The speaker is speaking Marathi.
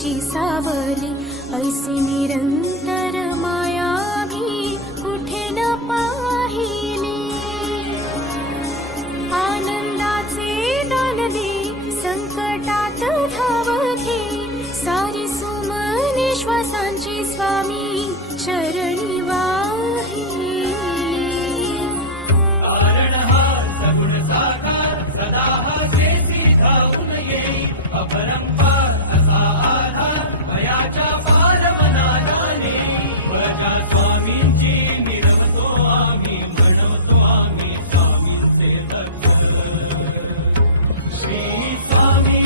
स्वामीची सावली, ऐसी निरंतर माया मी कुठे न पाहिली. आनंदाचे दान दे, संकटात धाव घे, सारी सुमने श्वासांची स्वामी चरणी वाहिली. अपरंपार असा आधार भयाच्या पार मना जाणे. वरच्या स्वामींची मिळवतो आम्ही, म्हणवतो आम्ही स्वामींचे दर्शन. श्री स्वामी